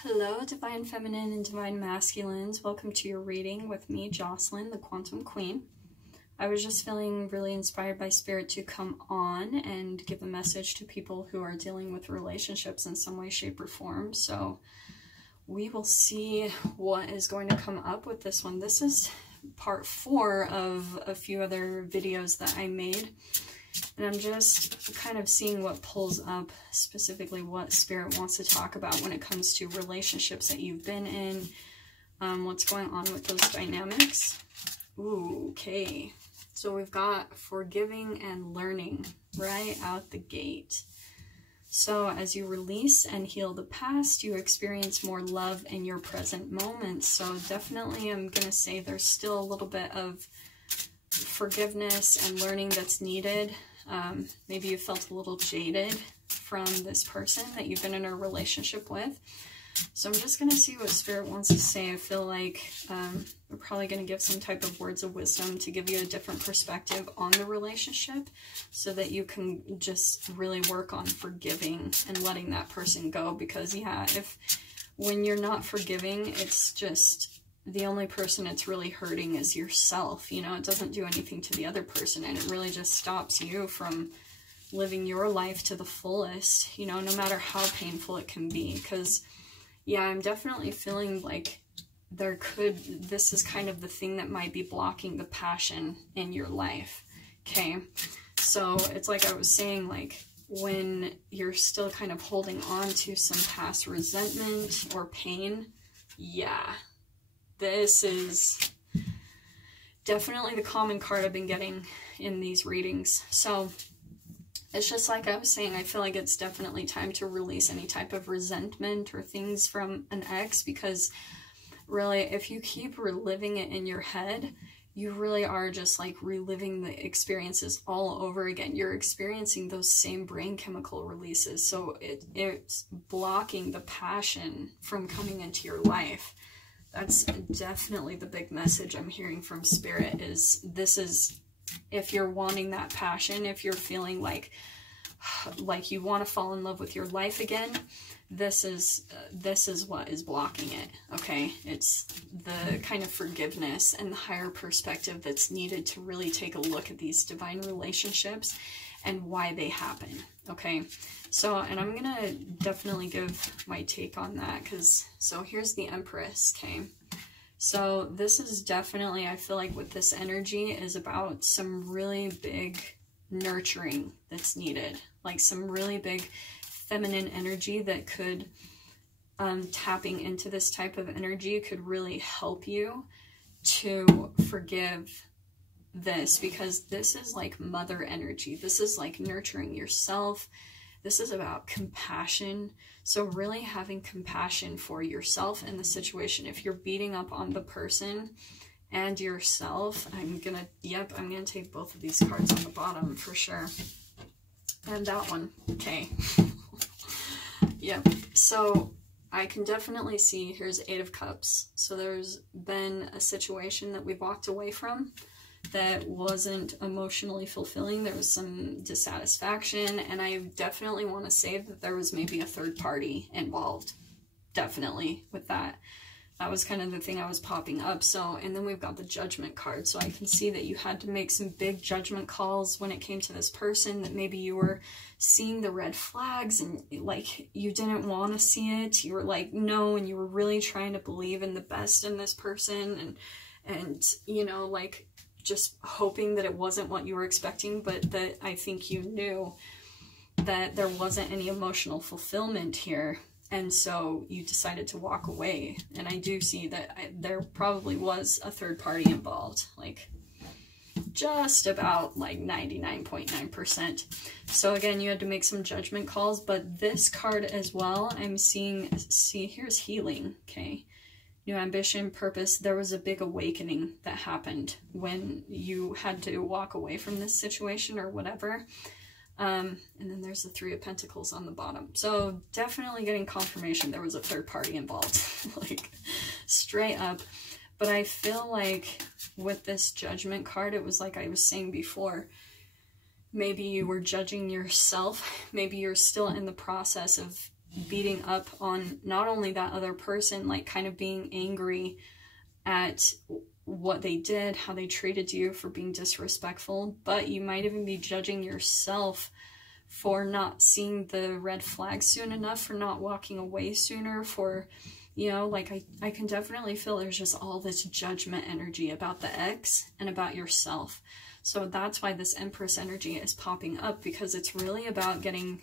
Hello, Divine Feminine and Divine Masculines. Welcome to your reading with me, Jocelyn, the Quantum Queen. I was just feeling really inspired by Spirit to come on and give a message to people who are dealing with relationships in some way, shape, or form. So we will see what is going to come up with this one. This is part 4 of a few other videos that I made. And I'm just kind of seeing what pulls up, specifically what Spirit wants to talk about when it comes to relationships that you've been in, what's going on with those dynamics. Ooh, okay. So we've got forgiving and learning right out the gate. So as you release and heal the past, you experience more love in your present moment. So definitely I'm going to say there's still a little bit of forgiveness and learning that's needed. Maybe you felt a little jaded from this person that you've been in a relationship with. So I'm just going to see what Spirit wants to say. I feel like we're probably going to give some type of words of wisdom to give you a different perspective on the relationship so that you can just really work on forgiving and letting that person go. Because yeah, when you're not forgiving, it's just the only person it's really hurting is yourself. You know, it doesn't do anything to the other person, and it really just stops you from living your life to the fullest, you know, no matter how painful it can be. Because yeah, I'm definitely feeling like this is kind of the thing that might be blocking the passion in your life. Okay, so it's like I was saying, like when you're still kind of holding on to some past resentment or pain, yeah, this is definitely the common card I've been getting in these readings. So it's just like I was saying, I feel like it's definitely time to release any type of resentment or things from an ex, because really, if you keep reliving it in your head, you really are just like reliving the experiences all over again. You're experiencing those same brain chemical releases. So it's blocking the passion from coming into your life. That's definitely the big message I'm hearing from Spirit. Is this is, if you're wanting that passion, if you're feeling like you want to fall in love with your life again, this is what is blocking it. Okay, it's the kind of forgiveness and the higher perspective that's needed to really take a look at these divine relationships and why they happen. Okay, so, and I'm gonna definitely give my take on that, because so here's the Empress. Okay, so this is definitely, I feel like with this energy is about some really big nurturing that's needed, like some really big feminine energy that could, tapping into this type of energy could really help you to forgive this, because this is like mother energy. This is like nurturing yourself. This is about compassion. So really having compassion for yourself in the situation. If you're beating up on the person and yourself, I'm gonna take both of these cards on the bottom for sure. And that one, okay. Yep, so I can definitely see, here's 8 of Cups. So there's been a situation that we walked away from that wasn't emotionally fulfilling. There was some dissatisfaction, and I definitely want to say that there was maybe a third party involved, definitely, with that. That was kind of the thing I was popping up. So, and then we've got the Judgment card. So I can see that you had to make some big judgment calls when it came to this person, that maybe you were seeing the red flags and like you didn't want to see it. You were like, no, and you were really trying to believe in the best in this person, and you know, like just hoping that it wasn't what you were expecting, but that I think you knew that there wasn't any emotional fulfillment here. And so you decided to walk away. And I do see that there probably was a third party involved, like just about like 99.9%. So again, you had to make some judgment calls, but this card as well, I'm seeing, here's healing, okay? New ambition, purpose. There was a big awakening that happened when you had to walk away from this situation or whatever. And then there's the 3 of Pentacles on the bottom. So definitely getting confirmation there was a third party involved, like straight up. But I feel like with this Judgment card, it was like I was saying before, maybe you were judging yourself. Maybe you're still in the process of beating up on not only that other person, like kind of being angry at what they did, how they treated you, for being disrespectful, but you might even be judging yourself for not seeing the red flags soon enough, for not walking away sooner, for, you know, like I can definitely feel there's just all this judgment energy about the ex and about yourself. So that's why this Empress energy is popping up, because it's really about getting,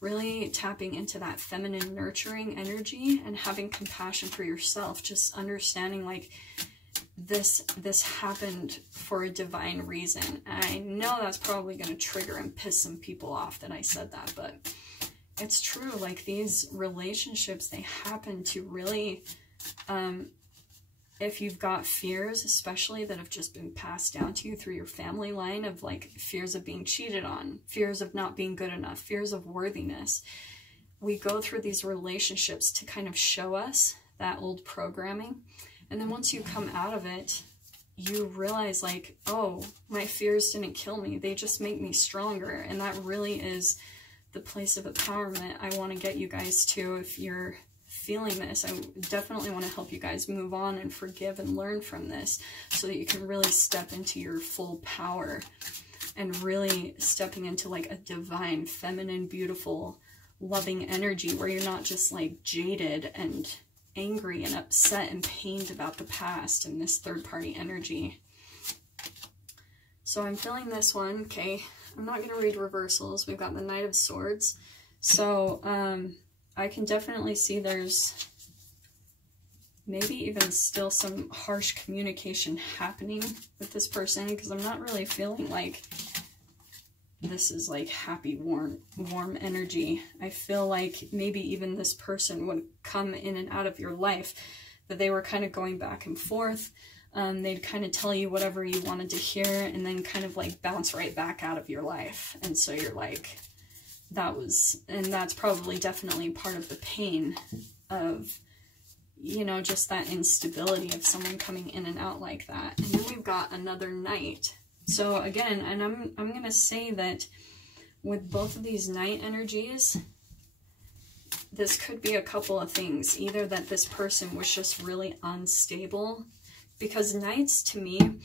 really tapping into that feminine nurturing energy and having compassion for yourself, just understanding like this happened for a divine reason. And I know that's probably going to trigger and piss some people off that I said that, but it's true. Like, these relationships, they happen to really, if you've got fears, especially that have just been passed down to you through your family line, of like fears of being cheated on, fears of not being good enough, fears of worthiness, we go through these relationships to kind of show us that old programming. And then once you come out of it, you realize like, oh, my fears didn't kill me. They just make me stronger. And that really is the place of empowerment I want to get you guys to. If you're feeling this, I definitely want to help you guys move on and forgive and learn from this, so that you can really step into your full power and really stepping into like a divine, feminine, beautiful, loving energy, where you're not just like jaded and angry and upset and pained about the past and this third-party energy. So I'm feeling this one. Okay, I'm not going to read reversals. We've got the Knight of Swords. So I can definitely see there's maybe even still some harsh communication happening with this person, because I'm not really feeling like this is like happy, warm energy. I feel like maybe even this person would come in and out of your life, that they were kind of going back and forth. They'd kind of tell you whatever you wanted to hear and then kind of like bounce right back out of your life. And so you're like, and that's probably definitely part of the pain of, you know, just that instability of someone coming in and out like that. And then we've got another Knight. So again, and I'm going to say that with both of these Knight energies, this could be a couple of things. Either that this person was just really unstable, because Knights, to me,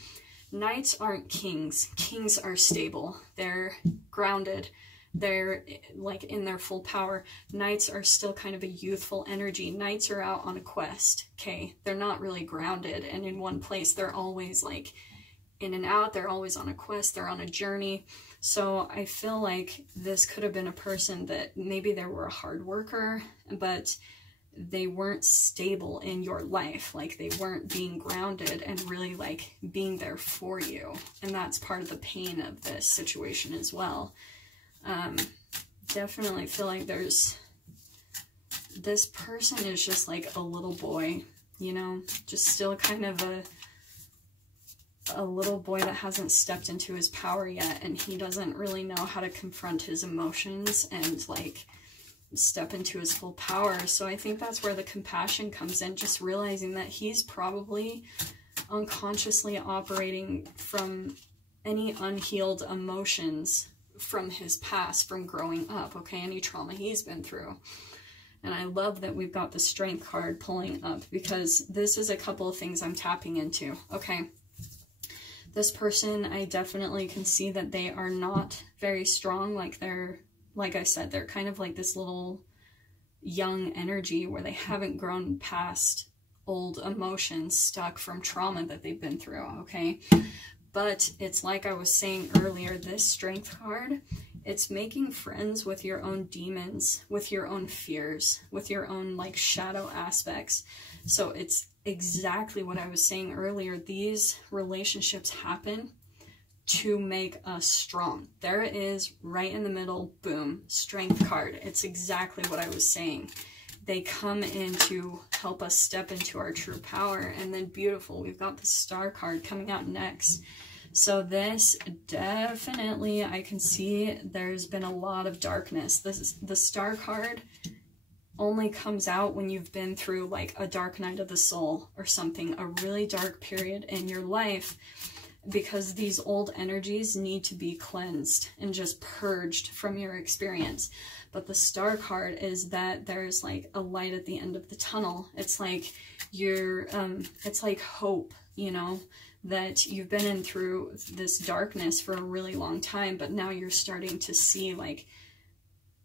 Knights aren't kings. Kings are stable. They're grounded. They're like in their full power. Knights are still kind of a youthful energy. Knights are out on a quest. Okay, they're not really grounded and in one place. They're always like in and out. They're always on a quest. They're on a journey. So I feel like this could have been a person that maybe they were a hard worker, but they weren't stable in your life. Like, they weren't being grounded and really like being there for you. And that's part of the pain of this situation as well. Definitely feel like this person is just like a little boy, you know, just still kind of a little boy that hasn't stepped into his power yet, and he doesn't really know how to confront his emotions and like step into his full power. So I think that's where the compassion comes in, just realizing that he's probably unconsciously operating from any unhealed emotions from his past, from growing up, okay, any trauma he's been through. And I love that we've got the Strength card pulling up, because this is a couple of things I'm tapping into. Okay, this person, I definitely can see that they are not very strong. Like, they're, like I said, they're kind of like this little young energy where they haven't grown past old emotions stuck from trauma that they've been through, okay? But it's like I was saying earlier, this Strength card, it's making friends with your own demons, with your own fears, with your own like shadow aspects. So it's exactly what I was saying earlier. These relationships happen to make us strong. There it is, right in the middle, boom, Strength card. It's exactly what I was saying. They come in to help us step into our true power. And then beautiful, we've got the Star card coming out next. So this definitely, I can see there's been a lot of darkness. The Star card only comes out when you've been through like a dark night of the soul or something, a really dark period in your life. because these old energies need to be cleansed and just purged from your experience. But the Star card is that there's like a light at the end of the tunnel. It's like it's like hope, you know, that you've been in through this darkness for a really long time, but now you're starting to see like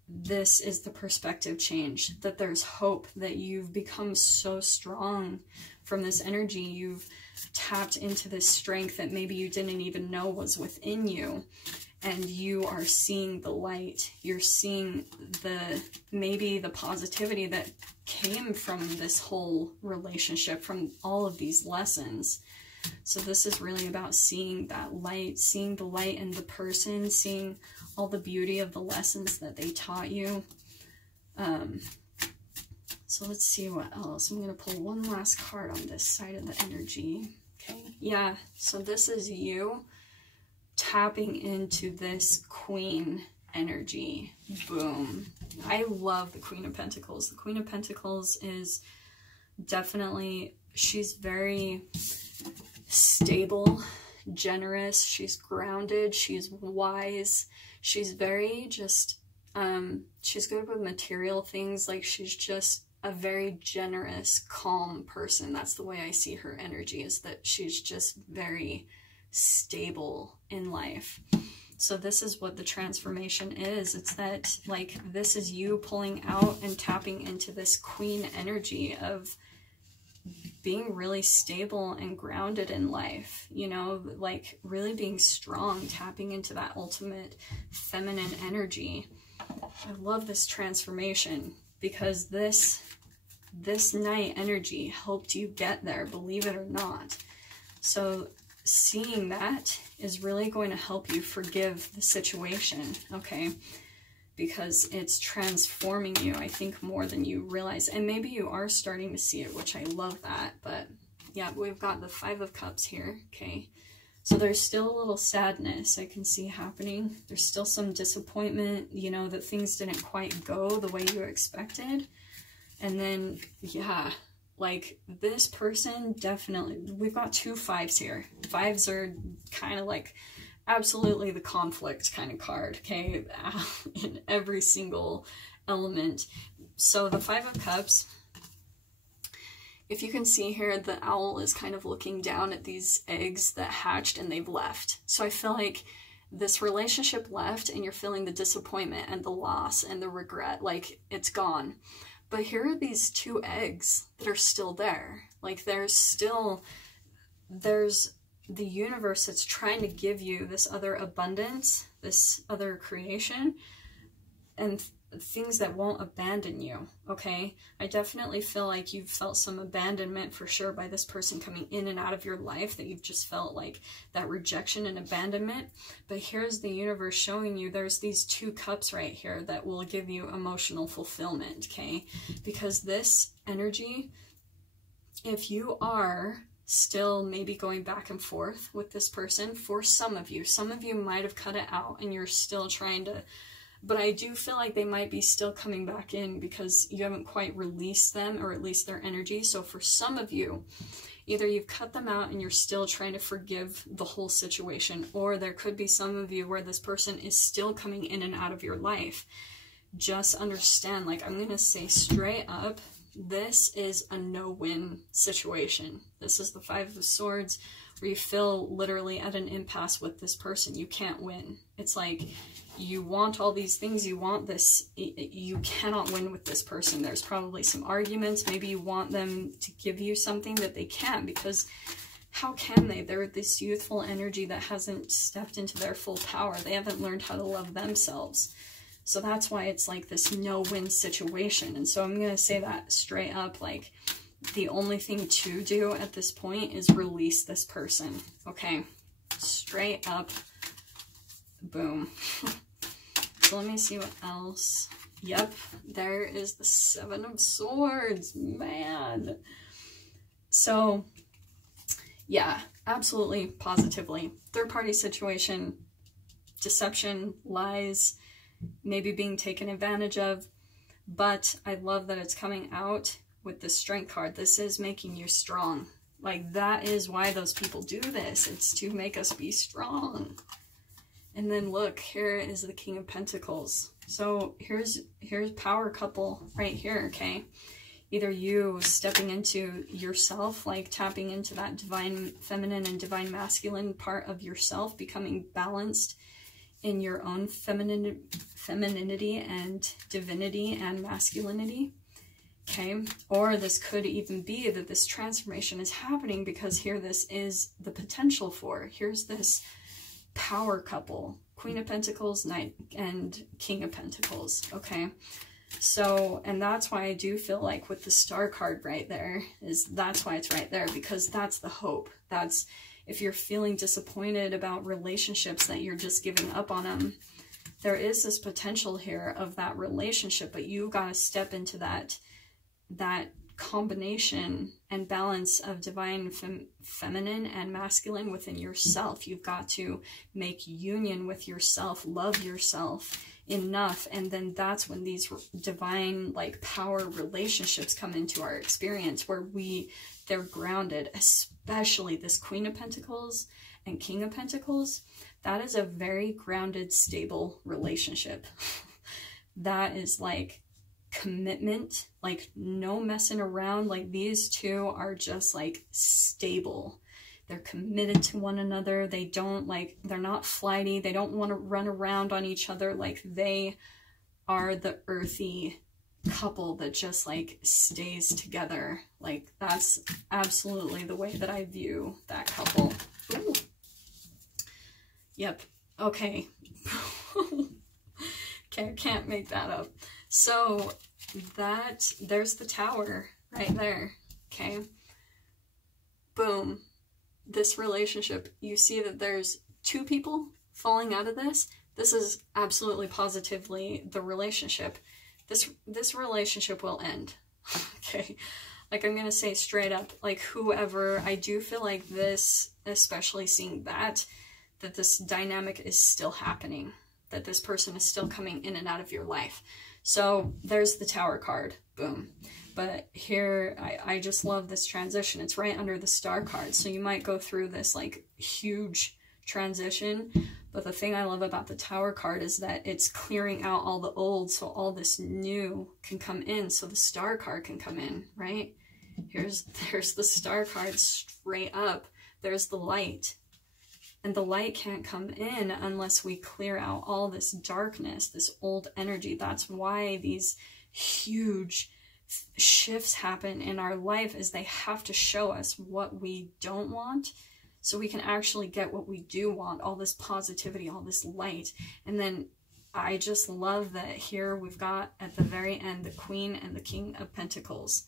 this is the perspective change, that there's hope, that you've become so strong from this energy. You've tapped into this strength that maybe you didn't even know was within you, and you are seeing the light. You're seeing maybe the positivity that came from this whole relationship, from all of these lessons. So this is really about seeing that light, seeing the light in the person, seeing all the beauty of the lessons that they taught you. So let's see what else. I'm going to pull one last card on this side of the energy. Okay, yeah, so this is you tapping into this Queen energy. Boom. I love the Queen of Pentacles. The Queen of Pentacles is definitely, she's very stable, generous, she's grounded, she's wise, she's very just, she's good with material things, like she's just a very generous, calm person. That's the way I see her energy, is that she's just very stable in life. So this is what the transformation is. It's that, like, this is you pulling out and tapping into this Queen energy of being really stable and grounded in life, you know, like really being strong, tapping into that ultimate feminine energy. I love this transformation because this night energy helped you get there, believe it or not. So seeing that is really going to help you forgive the situation, okay? Because it's transforming you, I think, more than you realize. And maybe you are starting to see it, which I love that. But yeah, we've got the Five of Cups here, okay? So there's still a little sadness I can see happening. There's still some disappointment, you know, that things didn't quite go the way you expected. And then, yeah, like this person definitely, we've got two fives here. Fives are kind of like absolutely the conflict kind of card, okay, in every single element. So the Five of Cups, if you can see here, the owl is kind of looking down at these eggs that hatched and they've left. So I feel like this relationship left and you're feeling the disappointment and the loss and the regret, like it's gone. But here are these two eggs that are still there. Like there's the universe that's trying to give you this other abundance, this other creation, and things that won't abandon you, okay? I definitely feel like you've felt some abandonment for sure by this person coming in and out of your life, that you've just felt like that rejection and abandonment. But here's the universe showing you there's these two cups right here that will give you emotional fulfillment, okay? Because this energy, if you are still maybe going back and forth with this person, for some of you might have cut it out and you're still trying to, but I do feel like they might be still coming back in because you haven't quite released them, or at least their energy. So for some of you, either you've cut them out and you're still trying to forgive the whole situation, or there could be some of you where this person is still coming in and out of your life. Just understand, like I'm gonna say straight up, this is a no-win situation. This is the Five of Swords, where you feel literally at an impasse with this person. You can't win. It's like you want all these things, you want this, you cannot win with this person. There's probably some arguments. Maybe you want them to give you something that they can't, because how can they? They're this youthful energy that hasn't stepped into their full power. They haven't learned how to love themselves. So that's why it's like this no-win situation. And so I'm going to say that straight up, like the only thing to do at this point is release this person, okay? Straight up, boom. So let me see what else. Yep, there is the Seven of Swords, man. So yeah, absolutely, positively. Third-party situation, deception, lies, maybe being taken advantage of, but I love that it's coming out with the Strength card. This is making you strong. Like, that is why those people do this. It's to make us be strong. And then look, here is the King of Pentacles. So here's power couple right here, okay? Either you stepping into yourself, like tapping into that divine feminine and divine masculine part of yourself, becoming balanced in your own femininity and divinity and masculinity, okay? Or this could even be that this transformation is happening because here this is the potential for. Here's this power couple, Queen of Pentacles, Knight, and King of Pentacles, okay? So, and that's why I do feel like with the Star card right there, that's why it's right there, because that's the hope. That's, if you're feeling disappointed about relationships that you're just giving up on them, there is this potential here of that relationship, but you got to step into that combination and balance of divine feminine and masculine within yourself. You've got to make union with yourself, love yourself enough, and then that's when these divine, like, power relationships come into our experience, where they're grounded, especially this Queen of Pentacles and King of Pentacles. That is a very grounded, stable relationship. That is like commitment, like no messing around. Like, these two are just like stable. They're committed to one another. They don't, like, they're not flighty. They don't want to run around on each other. Like, they are the earthy couple that just, like, stays together. Like, that's absolutely the way that I view that couple. Ooh. Yep. Okay. Okay, I can't make that up. So there's the Tower right there. Okay. Boom. This relationship, you see that there's two people falling out of this. This is absolutely positively the relationship. This relationship will end. Okay. Like, I'm going to say straight up, like, whoever, I do feel like this, especially seeing that this dynamic is still happening, that this person is still coming in and out of your life. So there's the Tower card. Boom. But here, I just love this transition. It's right under the Star card. So you might go through this, like, huge transition. But the thing I love about the Tower card is that it's clearing out all the old, so all this new can come in. So the Star card can come in, right? There's the Star card straight up. There's the light. And the light can't come in unless we clear out all this darkness, this old energy. That's why these huge shifts happen in our life, is they have to show us what we don't want so we can actually get what we do want, all this positivity, all this light. And then I just love that here we've got at the very end the Queen and the King of Pentacles.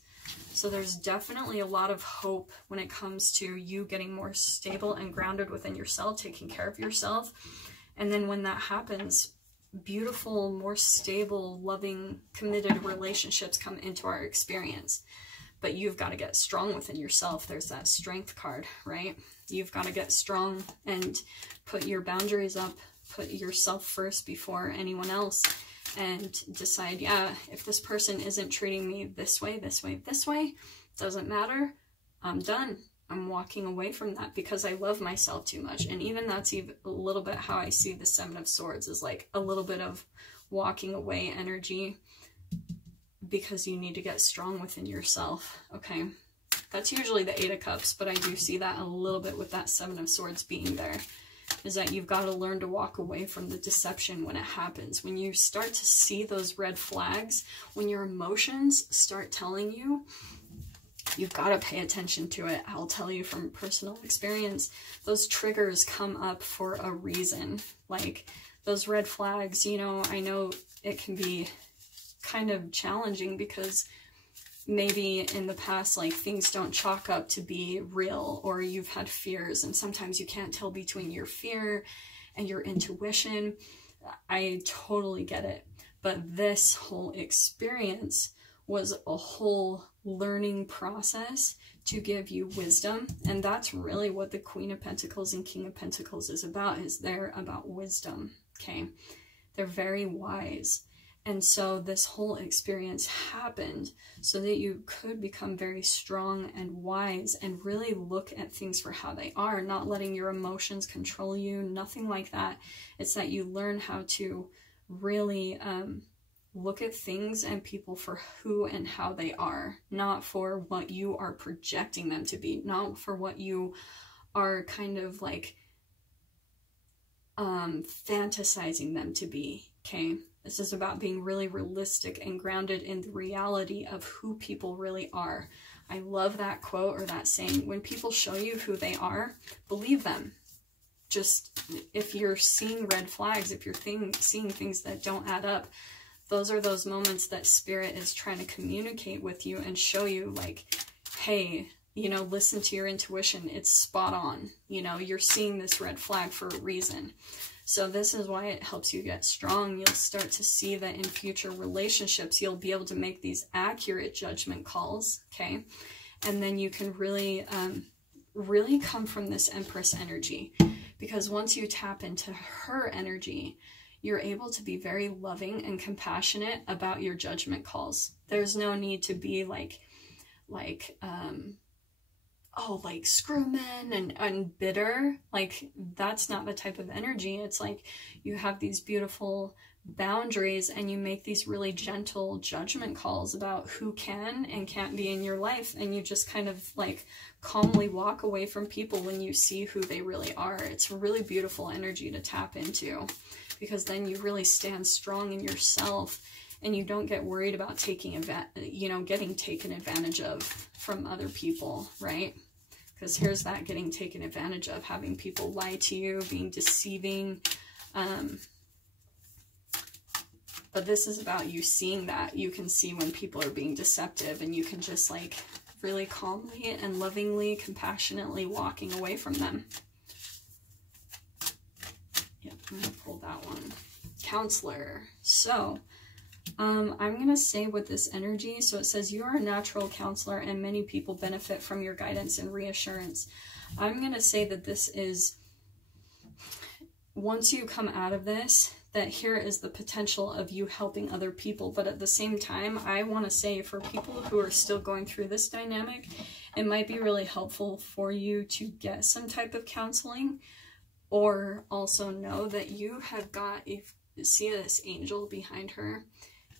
So there's definitely a lot of hope when it comes to you getting more stable and grounded within yourself, taking care of yourself. And then when that happens, beautiful, more stable, loving, committed relationships come into our experience. But you've got to get strong within yourself. There's that Strength card, right? You've got to get strong and put your boundaries up, put yourself first before anyone else, and decide, yeah, if this person isn't treating me this way, doesn't matter. I'm done. I'm walking away from that because I love myself too much. And even that's even a little bit how I see the Seven of Swords, is like a little bit of walking away energy, because you need to get strong within yourself. Okay. That's usually the Eight of Cups, but I do see that a little bit with that Seven of Swords being there, is that you've got to learn to walk away from the deception when it happens. When you start to see those red flags, when your emotions start telling you, you've got to pay attention to it. I'll tell you from personal experience, those triggers come up for a reason. Like, those red flags, you know, I know it can be kind of challenging because maybe in the past, like, things don't chalk up to be real, or you've had fears, and sometimes you can't tell between your fear and your intuition. I totally get it. But this whole experience was a whole learning process to give you wisdom. And that's really what the Queen of Pentacles and King of Pentacles is about, is they're about wisdom, okay? They're very wise. And so this whole experience happened so that you could become very strong and wise and really look at things for how they are, not letting your emotions control you, nothing like that. It's that you learn how to really look at things and people for who and how they are, not for what you are projecting them to be, not for what you are kind of like fantasizing them to be, okay? This is about being really realistic and grounded in the reality of who people really are. I love that quote or that saying, when people show you who they are, believe them. Just if you're seeing red flags, if you're seeing things that don't add up, those are those moments that Spirit is trying to communicate with you and show you like, hey, you know, listen to your intuition. It's spot on. You know, you're seeing this red flag for a reason. So this is why it helps you get strong. You'll start to see that in future relationships, you'll be able to make these accurate judgment calls, okay? And then you can really, really come from this Empress energy. Because once you tap into her energy, you're able to be very loving and compassionate about your judgment calls. There's no need to be like screw men and bitter. Like, that's not the type of energy. It's like you have these beautiful boundaries and you make these really gentle judgment calls about who can and can't be in your life, and you just kind of like calmly walk away from people when you see who they really are. It's a really beautiful energy to tap into, because then you really stand strong in yourself and you don't get worried about getting taken advantage of from other people, right? Because here's that getting taken advantage of, having people lie to you, being deceiving. But this is about you seeing that. You can see when people are being deceptive, and you can just like really calmly and lovingly, compassionately walking away from them. Yep, I'm going to pull that one. Counselor. So, I'm going to say with this energy, so it says you are a natural counselor and many people benefit from your guidance and reassurance. I'm going to say that this is, once you come out of this, that here is the potential of you helping other people. But at the same time, I want to say for people who are still going through this dynamic, it might be really helpful for you to get some type of counseling, or also know that you have got, if you see this angel behind her,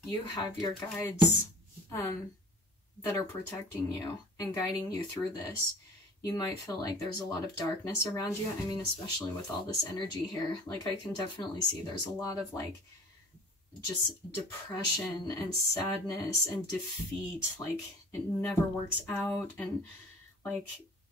you have your guides that are protecting you and guiding you through this. You might feel like there's a lot of darkness around you. I mean, especially with all this energy here. Like, I can definitely see there's a lot of like just depression and sadness and defeat. Like, it never works out. And like,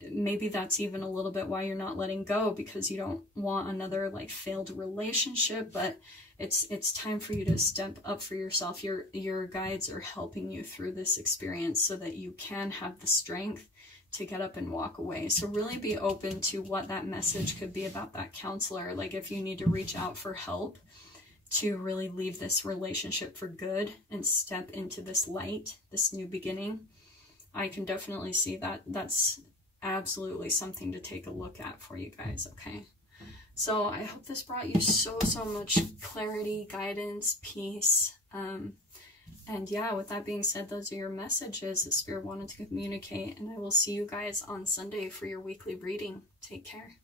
maybe that's even a little bit why you're not letting go, because you don't want another like failed relationship. But it's time for you to step up for yourself. Your guides are helping you through this experience so that you can have the strength to get up and walk away. So really be open to what that message could be about that counselor. Like, if you need to reach out for help to really leave this relationship for good and step into this light, this new beginning, I can definitely see that that's absolutely something to take a look at for you guys, okay? So I hope this brought you so much clarity, guidance, peace. And yeah, with that being said, those are your messages that Spirit wanted to communicate. And I will see you guys on Sunday for your weekly reading. Take care.